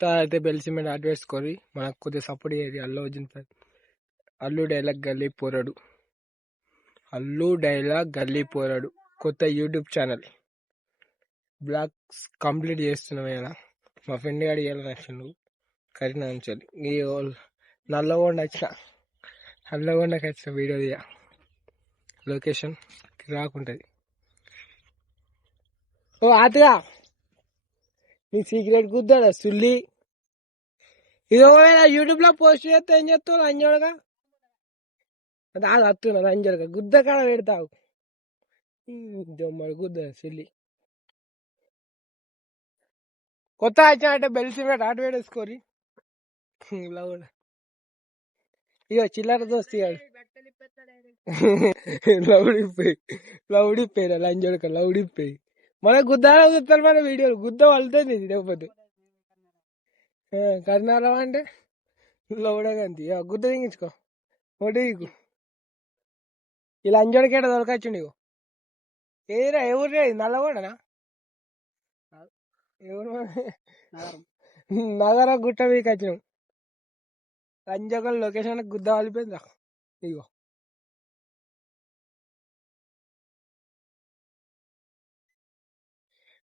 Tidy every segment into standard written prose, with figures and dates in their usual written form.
కొత్త అయితే bell cement add వేసుకొని మనకు కొద్దిగా సపోర్ట్ చేయాలి. అల్లు అర్జున్ ఫ్యాన్. అల్లు డైలాగ్ గల్లీ పోరాడు. అల్లు డైలాగ్ గల్లీ పోరాడు కొత్త యూట్యూబ్ ఛానల్ బ్లాగ్స్ కంప్లీట్ చేస్తున్నాం ఇలా. మా ఫ్రెండ్ గారు ఇవ్వాలి నచ్చిండు కరీంనగర్ ఈ నల్లగొండ వచ్చిన వీడియో తీయ లొకేషన్ రాకుంటుంది. ఓ ఆతగా నీ సీక్రెట్ గుద్దాడా సుల్లి ఇదో యూట్యూబ్ లో పోస్ట్ చేస్తే ఏం చేస్తావు అంజోడగా దాని వస్తున్నా అంజోడగా గుద్ద కాడ పెడతావు గుద్ద సుల్లి. కొత్త వచ్చినట్టే బెల్ సిమెంట్ ఆట వేడేసుకోరి ఇక చిల్లర దోస్తి లౌడిపోయి లంజోడక లౌడిపోయి మన గుద్దాలో చూస్తారు మన వీడియోలు గుద్ద వలుతుంది లేకపోతే కర్ణాలం అంటే లౌడగంతి గుద్ద దింగించుకో ఒకటి ఇలా అంజోడికేట దొరకచ్చు నీకు. ఏదిరా ఎవరు నల్లగొండనా ఎవరు నగర గుట్ట మీకు వచ్చినాం. అంజోకల్ లొకేషన్ గుద్ద వాలిపోయిందా ఇగో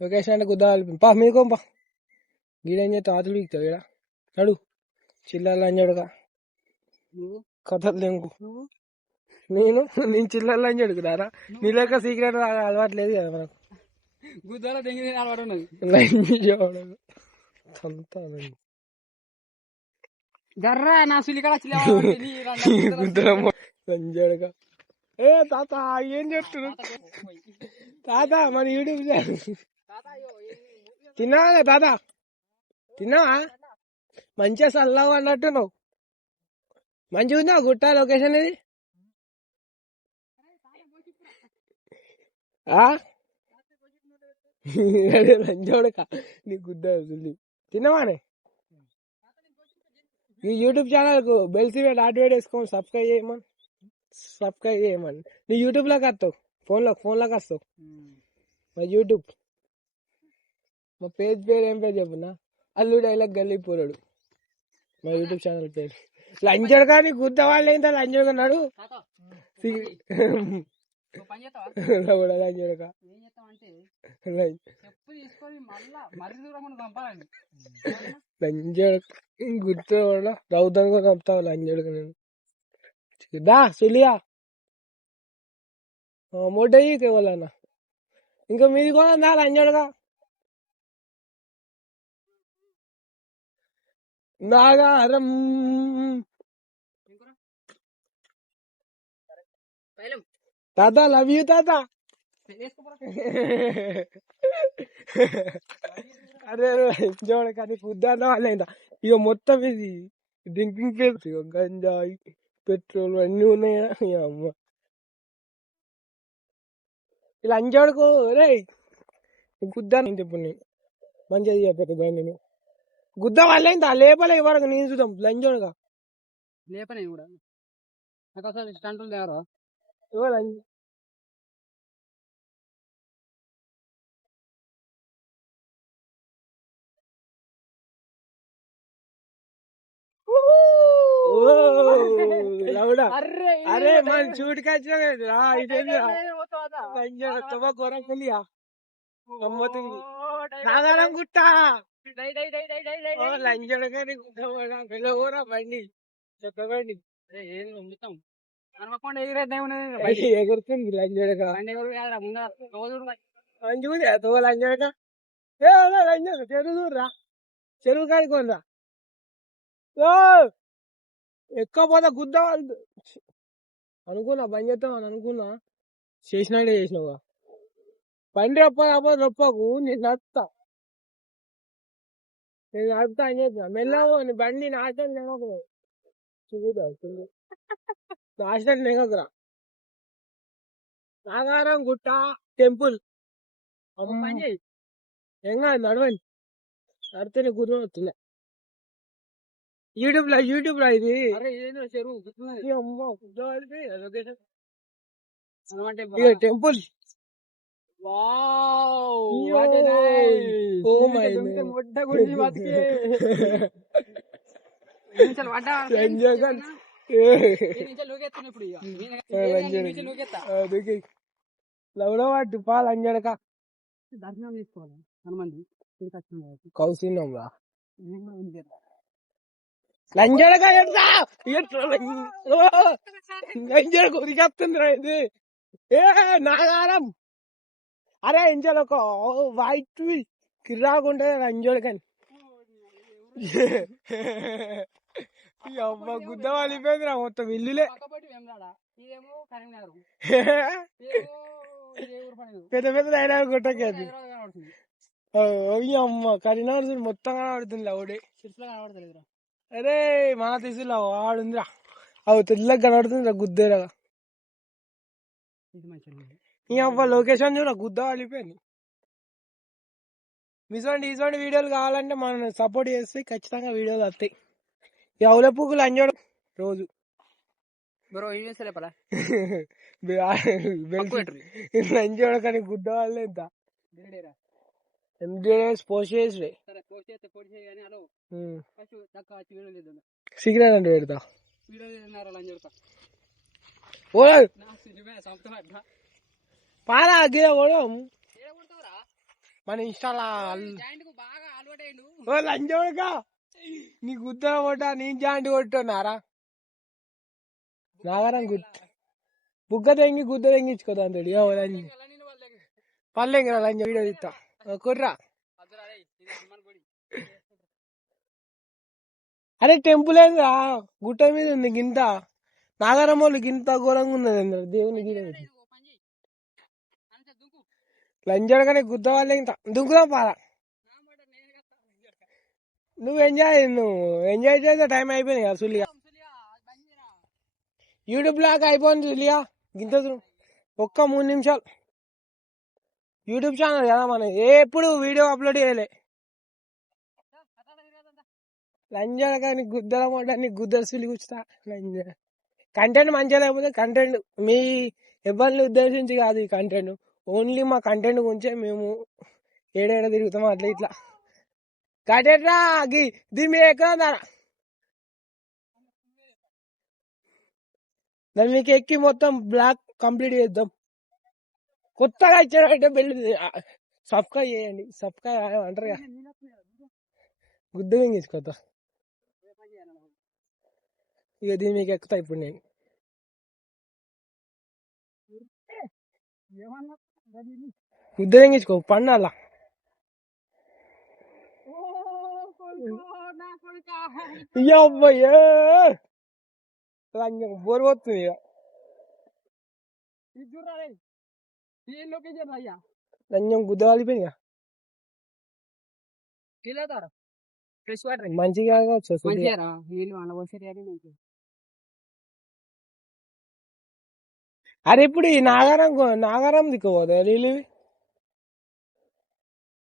లొకేషన్ గుద్ద వాలిపోయింది. పా మీకోం పా గీడేం చేస్తావు ఆతులు ఇస్తావు ఇక్కడ నడు చిల్లర్లు అంజడుగా కథలు లేకు నేను చిల్లర్లు అంజడుకు రారా నీ లెక్క సీక్రెట్ అలవాట్లేదు కదా మనకు గుద్దలో అలవాటు ఉన్నది గర్రా నా గుద్దగా. ఏ తాత ఏం చెప్తున్నాడు తాత మన యూట్యూబ్ తిన్నావా తాత తిన్నావా మంచిగా చల్లవు అన్నట్టు నువ్వు మంచిగా ఉందా గుట్ట లొకేషన్ ఇది లంచోడక నీ గుద్ద తిన్నవానే. ఈ యూట్యూబ్ ఛానల్ కు బెల్ సిమెంట్ యాక్టివేట్ వేసుకోమని సబ్స్క్రైబ్ చేయమని నీ యూట్యూబ్ లోకి వస్తావు ఫోన్ లోకి వస్తావు. మా యూట్యూబ్ మా పేజ్ పేరు ఏం పేరు చెప్పున్నా అల్లు డైలాగ్ గల్లీ పోరాడు మా యూట్యూబ్ ఛానల్ పేరు. లంచోడు కానీ గుద్ద వాళ్ళు ఏంటో లంచోడు కన్నాడు గుర్తు రౌద్రం కూడా చంపుతావు లంజోడుగా నేను దా సులియా మోటయ్యి కేవలన్నా ఇంకా మీది కూడా దా లంజోడుగా నాగారం తాత లవ్ యూ తాత. అరే చూడక కుద్దాన వాళ్ళైందా ఇక మొత్తం ఇది డ్రింకింగ్ ప్లేస్ గంజాయి పెట్రోల్ అన్నీ ఉన్నాయా అమ్మ ఇలా అంజోడుకో రే గుద్దాను చెప్పు నేను మంచిగా చెప్పేది నేను గుద్ద వాళ్ళైందా లేపలే ఇవ్వరకు నేను చూద్దాం లంజోడుగా లేపనే కూడా నాకు అసలు స్టంటులు తేరా అరే మన చూటికి వచ్చినా గొరకెళ్ళియా గమ్మతుంది నాగారం గుట్ట లంజడగా గుట్టరా బండి చెత్త బండి ఎగురుతుంది లంజడగా మంచిగా లంజడగా లంజడ చెరువు రా చెరువు కాడికి కొనరా ఎక్కపోతే గుద్ద అనుకున్నా బంద్ చేద్దాం అని అనుకున్నా చేసినట్టే చేసినావుగా బండి రొప్పకు నేను నడుపుతా అని చెప్పిన మెల్లవు బండి నాశనం లేకపో నాశనం లేకరా నాగారం గుట్ట టెంపుల్ ఏం కాదు నడవండి నడితేనే గుర్రం వస్తుందా యూట్యూబ్ లో ఇది టెంపుల్ లవడవాటి పాలు అంజడక దర్శనం చేసుకోవాలి హనుమంది కౌశీనంరా లంజడక లంజడక ఉరికెత్తుందిరా ఇది ఏ నాగారం అరే ఎంజలక వైట్ కిరాకుంటే లంజడకని అమ్మ గుద్ద వాలిపోయిందిరా మొత్తం ఇల్లులే పెద్ద పెద్ద డైలాగ్ కొట్టకేది అమ్మ కరీంనగర్ మొత్తం కనబడుతుంది లవుడే అరే మా తీసులో ఆడుందిరా అవి తెల్లగా కనబడుతుంది గుద్దేలాగా ఈ అవ్వ లొకేషన్ చూడ గుద్ద వాలిపోయింది ఇటువంటి వీడియోలు కావాలంటే మనం సపోర్ట్ చేస్తే ఖచ్చితంగా వీడియోలు వస్తాయి ఈ అవుల పువ్వులు అంజోడు రోజు లంజోడ కానీ గుడ్డ వాళ్ళు ఎంత పోస్ట్ చేసి సిగరెట్ అంటే పెడతా పారా గిర మన ఇన్స్టాలా లంజోడకా నీ గుద్దర కొట్టా నీ జాంటి కొట్టున్నారా నాగారం బుగ్గ తెంగి గుద్ద తెంగించుకోదా అంతడి పల్లెంగి లంజ వీడియో తీస్తా కొర్రా అరే టెంపుల్ ఏందా గుట్ట మీద ఉంది గింత నాగారం వాళ్ళు గింత ఘోరంగా ఉన్నది అందరు దేవుని గిడ లంజడగానే గుద్ద వాళ్ళే ఇంత దుంకుదా పారా నువ్వు ఎంజాయ్ చేసే టైం అయిపోయింది కదా సులియా యూట్యూబ్ లాగా అయిపోయింది సులియా గింత ఒక్క 3 నిమిషాలు యూట్యూబ్ ఛానల్ కదా మనం ఎప్పుడు వీడియో అప్లోడ్ చేయలే లంజడ కానీ గుద్దల మొట్ట నీ గుద్దల సులి కూర్చుతా లంజ కంటెంట్ మంచిగా లేకపోతే కంటెంట్ మీ ఎవరిని ఉద్దేశించి కాదు ఈ కంటెంట్ ఓన్లీ మా కంటెంట్ గురించే మేము ఏడేడ తిరుగుతాం అట్లా ఇట్లా కట్టెట్రా దీని మీద ఎక్కడ ఉందారా దాన్ని మీకు ఎక్కి మొత్తం బ్లాక్ కంప్లీట్ చేద్దాం కొత్తగా ఇచ్చారంటే బెల్లి సబ్స్క్రైబ్ చేయండి సబ్స్క్రైబ్ అంటారు కదా గుద్ద తీసుకోతా ఇక దీని మీకు ఎక్కుతా ఇప్పుడు నేను గుద్ద తెంగించుకో పన్నాలా అబ్బాయ్యే బోర్ పోతుంది లంజం గుద్ద కాలిపోయింది మంచిగా అరే ఇప్పుడు ఈ నాగారం దిక్కుపోదా నీళ్ళు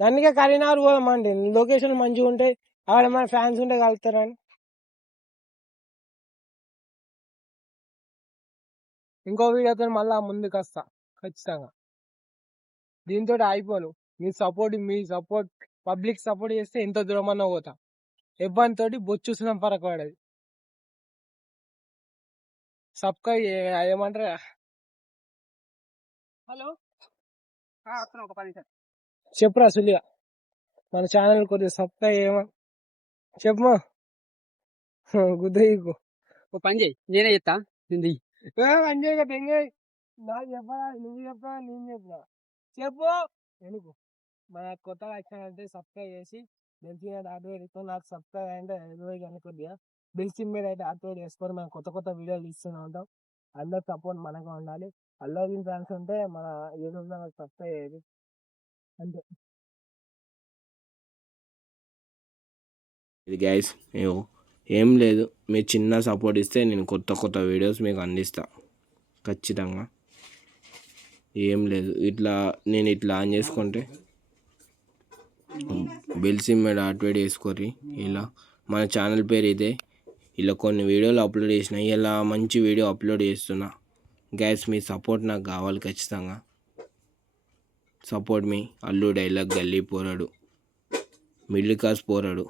దానికే కరీంనగర్ పోదామండి లొకేషన్ మంచిగా ఉంటాయి అక్కడ మన ఫ్యాన్స్ ఉంటే కలుస్తారని ఇంకో వీడియోతో మళ్ళా ముందుకు వస్తా ఖచ్చితంగా దీంతో అయిపోను మీ సపోర్ట్ పబ్లిక్ సపోర్ట్ చేస్తే ఎంత దూరం అన్నా పోతా ఇబ్బంది తోటి బొచ్చుస్తున్నాం ఫరక్ పడేది సబ్స్క్రైబ్ ఏమంటారా హలో ఒక 10 నిమిషాలు చెప్పురా సులియా మన ఛానల్ కొద్దిగా సబ్స్క్రైబ్ చేయమా చెప్పమా గుద్దయ్యకు ఒక పని చేయి నేనే చెప్తా పని చేయక నాకు చెప్పరా నువ్వు చెప్పరా నేను చెప్పరా చెప్పు ఎందుకు మన కొత్తగా వచ్చినారంటే సబ్స్క్రైబ్ చేసి బెల్సిన ఆటోతో నాకు సబ్స్క్రైబ్ అంటే కొద్దిగా బెల్సిన్ మీద అయితే ఆటోవేట్ చేసుకొని మనం కొత్త వీడియోలు ఇస్తూనే ఉంటాం అందరు సపోర్ట్ మనగా ఉండాలి అల్లోగిన ఫ్యాన్స్ ఉంటే మన యూట్యూబ్ లో సబ్స్క్రైబ్ చేయాలి అంతే ఇది గైస్ ఏం లేదు మీరు చిన్న సపోర్ట్ ఇస్తే నేను కొత్త వీడియోస్ మీకు అందిస్తా ఖచ్చితంగా ఏం లేదు నేను ఇట్లా ఆన్ చేసుకుంటే బెల్ సిమ్ మీద యాక్టివేట్ చేసుకోరి ఇలా మన ఛానల్ పేరు ఇదే ఇలా కొన్ని వీడియోలు అప్లోడ్ చేసిన ఇలా మంచి వీడియో అప్లోడ్ చేస్తున్నా గైస్ మీ సపోర్ట్ నాకు కావాలి ఖచ్చితంగా సపోర్ట్ మీ అల్లు డైలాగ్ గల్లీ పోరాడు మిడిల్ క్లాస్ పోరాడు.